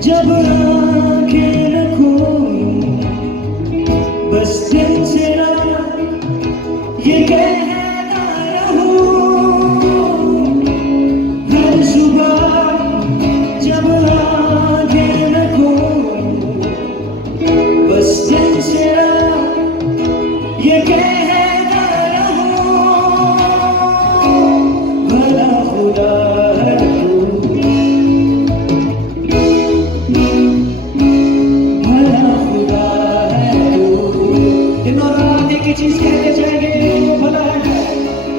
जब आंखें न खोलूं बस दिल से ना ये कहता रहूं। हर सुबह जब आंखें न खोलूं बस दिल से ना ये कहता रहूं। भला खुदा की चीज कहते जाएंगे वो भला है,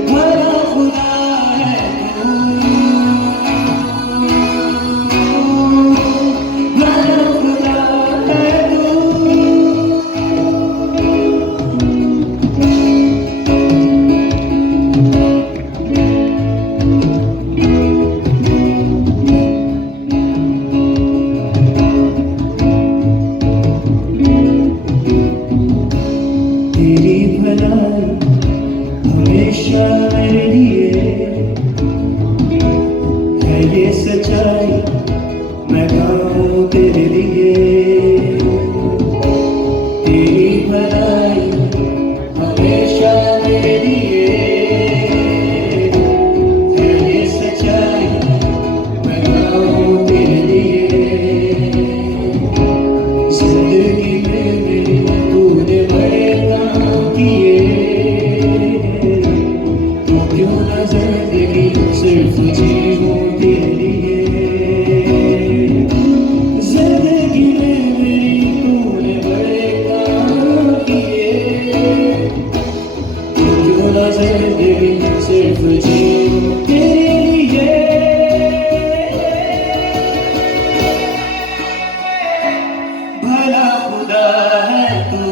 भला खुदा है तू, भला खुदा है तू। तेरी भलाई हमेशा मेरे लिए है, ये सच्चाई मैं गाऊं तेरे लिए। तेरी भलाई हमेशा मेरे लिए है, ये सच्चाई मैं गाऊं तेरे लिए। जिंदगी में मेरी तूने बड़े तो क्यों न जिंदगी सिर्फ जीऊं तेरे लिए। जिंदगी में मेरी तूने बड़े काम किए, तो क्यों न जिंदगी सिर्फ जीऊं तेरे लिए। भला खुदा है तू,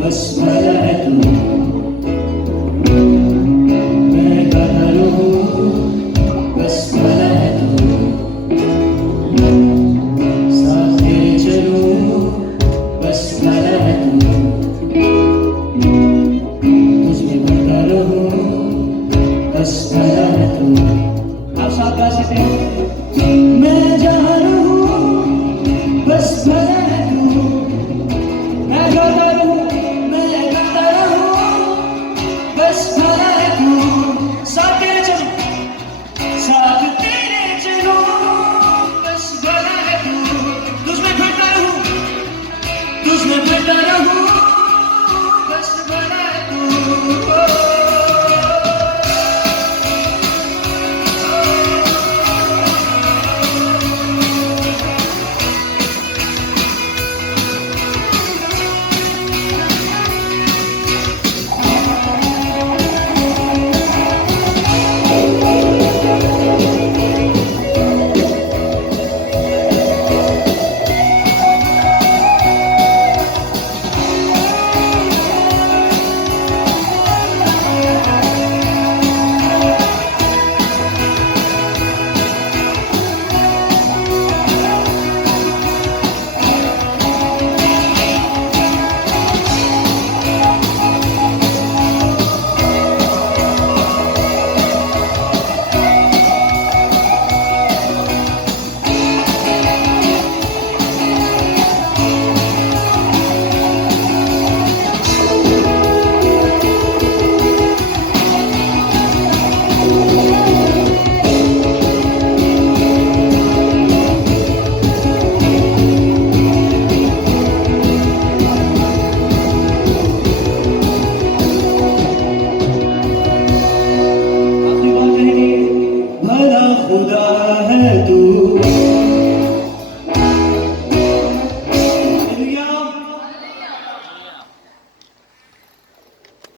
बस भला है तू, मैं गाता रहूं बस भला है तू। साथ तेरे चलूं बस भला है तू, तुझमें बढ़ता रहूं बस भला है तू। आप साथ गा सकते हैं। मैं